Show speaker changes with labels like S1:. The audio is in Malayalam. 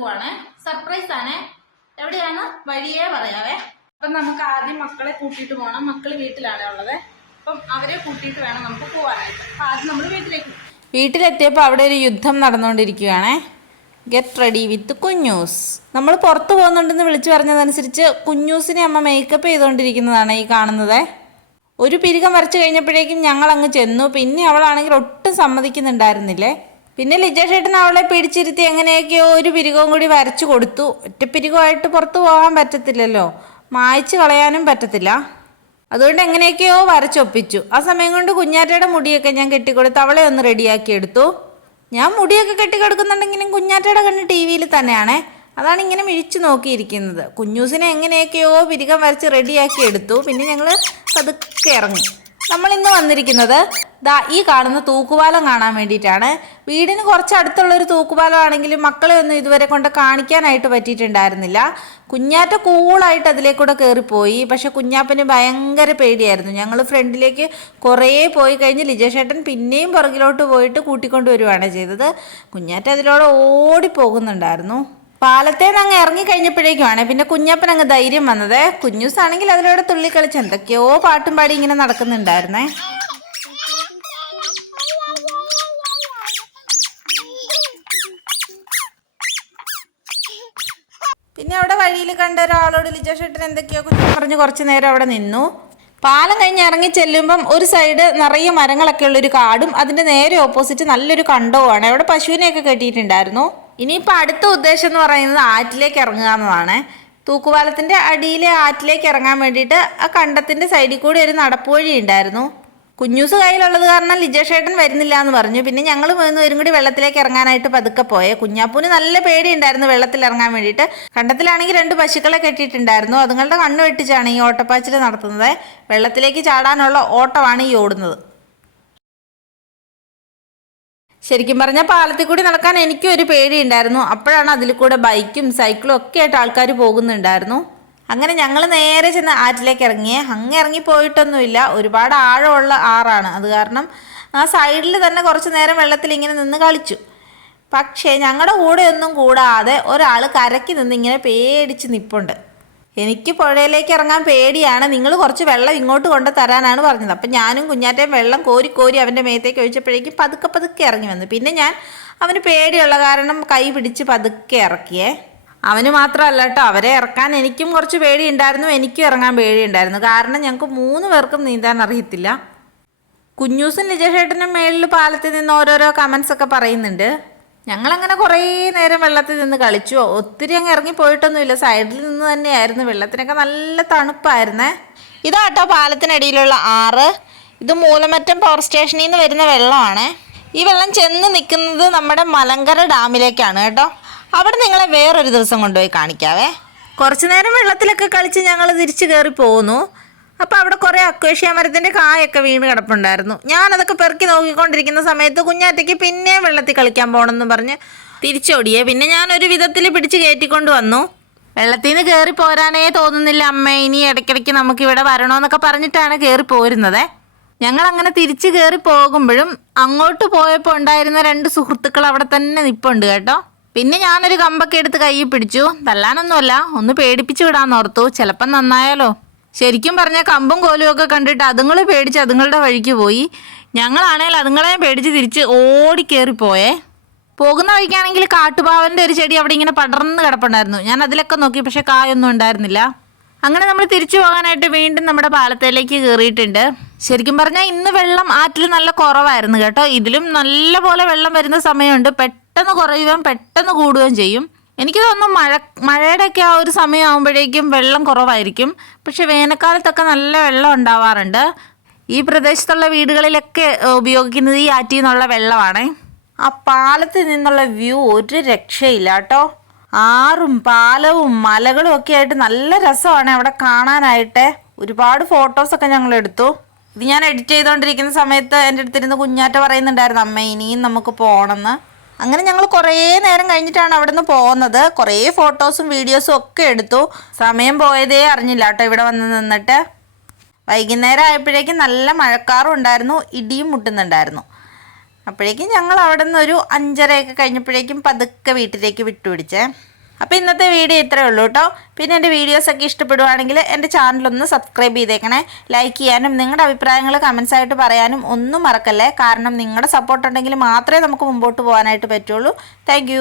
S1: പോവാണ്. സർപ്രൈസ് ആണ്. എവിടെയാണ്? വഴിയേ പറയാവേ. അപ്പം നമുക്ക് ആദ്യം മക്കളെ കൂട്ടിയിട്ട് പോകണം മക്കൾ വീട്ടിലാണ് ഉള്ളത്. അപ്പം അവരെ കൂട്ടിയിട്ട് വേണം നമുക്ക് പോകാനായിട്ട് ആദ്യം നമ്മൾ വീട്ടിലേക്ക്.
S2: വീട്ടിലെത്തിയപ്പോൾ അവിടെ ഒരു യുദ്ധം നടന്നുകൊണ്ടിരിക്കുകയാണേ ഗെറ്റ് റെഡി വിത്ത് കുഞ്ഞൂസ് നമ്മൾ പുറത്തു പോകുന്നുണ്ടെന്ന് വിളിച്ചു പറഞ്ഞതനുസരിച്ച് കുഞ്ഞൂസിനെ അമ്മ മേക്കപ്പ് ചെയ്തുകൊണ്ടിരിക്കുന്നതാണ് ഈ കാണുന്നത്. ഒരു പിരികം വരച്ചു കഴിഞ്ഞപ്പോഴേക്കും ഞങ്ങൾ അങ്ങ് ചെന്നു. പിന്നെ അവളാണെങ്കിൽ ഒട്ടും സമ്മതിക്കുന്നുണ്ടായിരുന്നില്ലേ? പിന്നെ ലിജ ലിജേഷേട്ടൻ അവളെ പിടിച്ചിരുത്തി എങ്ങനെയൊക്കെയോ ഒരു പിരികവും കൂടി വരച്ചു കൊടുത്തു. ഒറ്റ പിരികമായിട്ട് പുറത്ത് പോകാൻ പറ്റത്തില്ലല്ലോ. മായച്ചു കളയാനും പറ്റത്തില്ല. അതുകൊണ്ട് എങ്ങനെയൊക്കെയോ വരച്ചൊപ്പിച്ചു. ആ സമയം കൊണ്ട് കുഞ്ഞാറ്റയുടെ മുടിയൊക്കെ ഞാൻ കെട്ടിക്കൊടുത്ത് അവളെ ഒന്ന് റെഡിയാക്കി എടുത്തു. ഞാൻ മുടിയൊക്കെ കെട്ടിക്കെടുക്കുന്നുണ്ടെങ്കിലും കുഞ്ഞാറ്റയുടെ കണ്ണ് ടി വിയിൽ തന്നെയാണ്. അതാണ് ഇങ്ങനെ മിഴിച്ചു നോക്കിയിരിക്കുന്നത്. കുഞ്ഞൂസിനെ എങ്ങനെയൊക്കെയോ പിരികം വരച്ച് റെഡിയാക്കി എടുത്തു. പിന്നെ ഞങ്ങൾ പതുക്കെ ഇറങ്ങി. നമ്മൾ ഇന്ന് വന്നിരിക്കുന്നത് ദാ ഈ കാണുന്ന തൂക്കുപാലം കാണാൻ വേണ്ടിയിട്ടാണ്. വീടിന് കുറച്ച് അടുത്തുള്ള ഒരു തൂക്കുപാലം ആണെങ്കിലും മക്കളെ ഒന്നും ഇതുവരെ കൊണ്ട് കാണിക്കാനായിട്ട് പറ്റിയിട്ടുണ്ടായിരുന്നില്ല. കുഞ്ഞാറ്റ കൂളായിട്ട് അതിലേക്കൂടെ കയറിപ്പോയി പക്ഷെ കുഞ്ഞാപ്പന് ഭയങ്കര പേടിയായിരുന്നു. ഞങ്ങൾ ഫ്രണ്ടിലേക്ക് കുറേ പോയി കഴിഞ്ഞ് ലിജേഷേട്ടൻ പിന്നെയും പുറകിലോട്ട് പോയിട്ട് കൂട്ടിക്കൊണ്ട് വരുവാണ് ചെയ്തത്. കുഞ്ഞാറ്റ അതിലൂടെ ഓടിപ്പോകുന്നുണ്ടായിരുന്നു. പാലത്തെ അങ്ങ് ഇറങ്ങി കഴിഞ്ഞപ്പോഴേക്കുമാണ് പിന്നെ കുഞ്ഞപ്പൻ അങ്ങ് ധൈര്യം വന്നത്. കുഞ്ഞൂസ് ആണെങ്കിൽ അതിലൂടെ തുള്ളി കളിച്ച് എന്തൊക്കെയോ പാട്ടും പാടി ഇങ്ങനെ നടക്കുന്നുണ്ടായിരുന്നേ. പിന്നെ അവിടെ വഴിയിൽ കണ്ട ഒരാളോട് ലിജേഷേട്ടൻ എന്തൊക്കെയോ കുറ്റം പറഞ്ഞ് കുറച്ച് നേരം അവിടെ നിന്നു. പാലം കഴിഞ്ഞ് ഇറങ്ങി ചെല്ലുമ്പം ഒരു സൈഡ് നിറയെ മരങ്ങളൊക്കെ ഉള്ള ഒരു കാടും അതിന്റെ നേരെ ഓപ്പോസിറ്റ് നല്ലൊരു കണ്ടവുമാണ്. അവിടെ പശുവിനെയൊക്കെ കെട്ടിയിട്ടുണ്ടായിരുന്നു. ഇനിയിപ്പോൾ അടുത്ത ഉദ്ദേശം എന്ന് പറയുന്നത് ആറ്റിലേക്ക് ഇറങ്ങുക എന്നതാണ്. തൂക്കുപാലത്തിന്റെ അടിയിലെ ആറ്റിലേക്ക് ഇറങ്ങാൻ വേണ്ടിയിട്ട് ആ കണ്ടത്തിന്റെ സൈഡിൽ കൂടി ഒരു നടപ്പുവഴി ഉണ്ടായിരുന്നു. കുഞ്ഞൂസ് കയ്യിലുള്ളത് കാരണം ലിജേഷേട്ടൻ വരുന്നില്ല എന്ന് പറഞ്ഞു. പിന്നെ ഞങ്ങൾ മൂന്നുപേരും കൂടി വെള്ളത്തിലേക്ക് ഇറങ്ങാനായിട്ട് പതുക്കെ പോയെ. കുഞ്ഞാപ്പൂന് നല്ല പേടിയുണ്ടായിരുന്നു വെള്ളത്തിൽ ഇറങ്ങാൻ വേണ്ടിയിട്ട്. കണ്ടത്തിലാണെങ്കിൽ രണ്ട് പശുക്കളെ കെട്ടിയിട്ടുണ്ടായിരുന്നു. അതുങ്ങളുടെ കണ്ണു വെട്ടിച്ചാണ് ഈ ഓട്ടപ്പാച്ചിൽ നടത്തുന്നത്. വെള്ളത്തിലേക്ക് ചാടാനുള്ള ഓട്ടമാണ് ഈ ഓടുന്നത്. ശരിക്കും പറഞ്ഞാൽ പാലത്തിൽ കൂടി നടക്കാൻ എനിക്കും ഒരു പേടിയുണ്ടായിരുന്നു. അപ്പോഴാണ് അതിൽ കൂടെ ബൈക്കും സൈക്കിളും ഒക്കെ ആയിട്ട് ആൾക്കാർ പോകുന്നുണ്ടായിരുന്നു. അങ്ങനെ ഞങ്ങൾ നേരെ ചെന്ന് ആറ്റിലേക്ക് ഇറങ്ങിയേ. അങ്ങ് ഇറങ്ങി പോയിട്ടൊന്നുമില്ല ഒരുപാട് ആഴമുള്ള ആറാണ്. അത് കാരണം ആ സൈഡിൽ തന്നെ കുറച്ച് നേരം വെള്ളത്തിൽ ഇങ്ങനെ നിന്ന് കളിച്ചു. പക്ഷേ ഞങ്ങളുടെ കൂടെ ഒന്നും കൂടാതെ ഒരാൾ കരയ്ക്ക് നിന്ന് ഇങ്ങനെ പേടിച്ച് നിപ്പുണ്ട്. എനിക്ക് പുഴയിലേക്ക് ഇറങ്ങാൻ പേടിയാണ്. നിങ്ങൾ കുറച്ച് വെള്ളം ഇങ്ങോട്ട് കൊണ്ട് തരാനാണ് പറഞ്ഞത്. അപ്പം ഞാനും കുഞ്ഞാറ്റയും വെള്ളം കോരി കോരി അവന്റെ മേത്തേക്ക് ഒഴിച്ചപ്പോഴേക്കും പതുക്കെ പതുക്കെ ഇറങ്ങി വന്നു. പിന്നെ ഞാൻ അവന് പേടിയുള്ള കാരണം കൈ പിടിച്ച് പതുക്കെ ഇറക്കിയേ. അവന് മാത്രമല്ല കേട്ടോ. അവരെ ഇറക്കാൻ എനിക്കും കുറച്ച് പേടിയുണ്ടായിരുന്നു. എനിക്കും ഇറങ്ങാൻ പേടിയുണ്ടായിരുന്നു. കാരണം ഞങ്ങൾക്ക് മൂന്ന് പേർക്കും നീന്താൻ അറിയത്തില്ല. കുഞ്ഞൂസും ലിജേഷേട്ടനും മേളിൽ പാലത്തിൽ നിന്ന് ഓരോരോ കമൻസ് ഒക്കെ പറയുന്നുണ്ട്. ഞങ്ങളങ്ങനെ കുറേ നേരം വെള്ളത്തിൽ നിന്ന് കളിച്ചു. ഒത്തിരി അങ്ങ് ഇറങ്ങി പോയിട്ടൊന്നുമില്ല. സൈഡിൽ നിന്ന് തന്നെയായിരുന്നു. വെള്ളത്തിനൊക്കെ നല്ല തണുപ്പായിരുന്നേ. ഇതാട്ടോ പാലത്തിനടിയിലുള്ള ആറ്. ഇത് മൂലമറ്റം പവർ സ്റ്റേഷനിൽ നിന്ന് വരുന്ന വെള്ളമാണ്. ഈ വെള്ളം ചെന്ന് നിൽക്കുന്നത് നമ്മുടെ മലങ്കര ഡാമിലേക്കാണ് കേട്ടോ. അവിടെ നിങ്ങളെ വേറൊരു ദിവസം കൊണ്ടുപോയി കാണിക്കാവേ. കുറച്ചു നേരം വെള്ളത്തിലൊക്കെ കളിച്ച് ഞങ്ങൾ തിരിച്ചു കയറി പോന്നു. അപ്പോൾ അവിടെ കുറേ അക്വേഷ്യ മരത്തിന്റെ കായൊക്കെ വീണ് കിടപ്പുണ്ടായിരുന്നു. ഞാനതൊക്കെ പെറുക്കി നോക്കിക്കൊണ്ടിരിക്കുന്ന സമയത്ത് കുഞ്ഞാറ്റയ്ക്ക് പിന്നെ വെള്ളത്തിൽ കളിക്കാൻ പോകണമെന്ന് പറഞ്ഞ് തിരിച്ചോടിയേ. പിന്നെ ഞാൻ ഒരു വിധത്തിൽ പിടിച്ച് കയറ്റിക്കൊണ്ട് വന്നു. വെള്ളത്തിൽ നിന്ന് കയറി പോരാനേ തോന്നുന്നില്ല അമ്മ. ഇനി ഇടയ്ക്കിടയ്ക്ക് നമുക്ക് ഇവിടെ വരണമെന്നൊക്കെ പറഞ്ഞിട്ടാണ് കയറി പോരുന്നത്. ഞങ്ങൾ അങ്ങനെ തിരിച്ചു കയറി പോകുമ്പോഴും അങ്ങോട്ട് പോയപ്പോൾ ഉണ്ടായിരുന്ന രണ്ട് സുഹൃത്തുക്കൾ അവിടെ തന്നെ നിപ്പുണ്ട് കേട്ടോ. പിന്നെ ഞാനൊരു കമ്പൊക്കെ എടുത്ത് കയ്യിൽ പിടിച്ചു. തല്ലാനൊന്നുമല്ല ഒന്ന് പേടിപ്പിച്ചു വിടാന്ന് ഓർത്തു. ചിലപ്പം നന്നായാലോ. ശരിക്കും പറഞ്ഞാൽ കമ്പും കോലുമൊക്കെ കണ്ടിട്ട് അതുങ്ങൾ പേടിച്ച് അതുങ്ങളുടെ വഴിക്ക് പോയി. ഞങ്ങളാണേൽ അതുങ്ങളെ പേടിച്ച് തിരിച്ച് ഓടി കയറിപ്പോയേ പോകുന്ന വഴിക്കാണെങ്കിൽ കാട്ടുപാവന്റെ ഒരു ചെടി അവിടെ ഇങ്ങനെ പടർന്ന് കിടപ്പുണ്ടായിരുന്നു. ഞാൻ അതിലൊക്കെ നോക്കി പക്ഷെ കായൊന്നും ഉണ്ടായിരുന്നില്ല. അങ്ങനെ നമ്മൾ തിരിച്ചു പോകാനായിട്ട് വീണ്ടും നമ്മുടെ പാലത്തിലേക്ക് കയറിയിട്ടുണ്ട്. ശരിക്കും പറഞ്ഞാൽ ഇന്ന് വെള്ളം ആറ്റിൽ നല്ല കുറവായിരുന്നു കേട്ടോ. ഇതിലും നല്ല പോലെ വെള്ളം വരുന്ന സമയമുണ്ട്. പെട്ടെന്ന് കുറയുകയും പെട്ടെന്ന് കൂടുകയും ചെയ്യും. എനിക്ക് തോന്നുന്നു മഴ മഴയുടെയൊക്കെ ആ ഒരു സമയമാകുമ്പോഴേക്കും വെള്ളം കുറവായിരിക്കും. പക്ഷെ വേനൽക്കാലത്തൊക്കെ നല്ല വെള്ളം ഉണ്ടാവാറുണ്ട്. ഈ പ്രദേശത്തുള്ള വീടുകളിലൊക്കെ ഉപയോഗിക്കുന്നത് ഈ ആറ്റിൽ നിന്നുള്ള വെള്ളമാണ്. ആ പാലത്തിൽ നിന്നുള്ള വ്യൂ ഒരു രക്ഷയില്ല കേട്ടോ. ആറും പാലവും മലകളും ഒക്കെ ആയിട്ട് നല്ല രസമാണ് അവിടെ കാണാനായിട്ട്. ഒരുപാട് ഫോട്ടോസൊക്കെ ഞങ്ങൾ എടുത്തു. ഇത് ഞാൻ എഡിറ്റ് ചെയ്തുകൊണ്ടിരിക്കുന്ന സമയത്ത് എന്റെ അടുത്തിരുന്ന് കുഞ്ഞാറ്റ പറയുന്നുണ്ടായിരുന്നു അമ്മ ഇനിയും നമുക്ക് പോകണമെന്ന്. അങ്ങനെ ഞങ്ങൾ കുറേ നേരം കഴിഞ്ഞിട്ടാണ് അവിടെ നിന്ന് പോകുന്നത്. കുറേ ഫോട്ടോസും വീഡിയോസും ഒക്കെ എടുത്തു. സമയം പോയതേ അറിഞ്ഞില്ല കേട്ടോ ഇവിടെ വന്ന് നിന്നിട്ട്. വൈകുന്നേരം ആയപ്പോഴേക്കും നല്ല മഴക്കാറും ഉണ്ടായിരുന്നു ഇടിയും മുട്ടുന്നുണ്ടായിരുന്നു. അപ്പോഴേക്കും ഞങ്ങൾ അവിടെ നിന്ന് ഒരു അഞ്ചരയൊക്കെ കഴിഞ്ഞപ്പോഴേക്കും പതുക്കെ വീട്ടിലേക്ക് വിട്ടുപിടിച്ചേ. അപ്പോൾ ഇന്നത്തെ വീഡിയോ ഇത്രയേ ഉള്ളൂ കേട്ടോ. പിന്നെ എന്റെ വീഡിയോസൊക്കെ ഇഷ്ടപ്പെടുവാണെങ്കിൽ എന്റെ ചാനലൊന്ന് സബ്സ്ക്രൈബ് ചെയ്തേക്കണേ. ലൈക്ക് ചെയ്യാനും നിങ്ങളുടെ അഭിപ്രായങ്ങൾ കമൻസ് ആയിട്ട് പറയാനും ഒന്നും മറക്കല്ലേ. കാരണം നിങ്ങളുടെ സപ്പോർട്ട് ഉണ്ടെങ്കിൽ മാത്രമേ നമുക്ക് മുമ്പോട്ട് പോകാനായിട്ട് പറ്റുള്ളൂ. താങ്ക്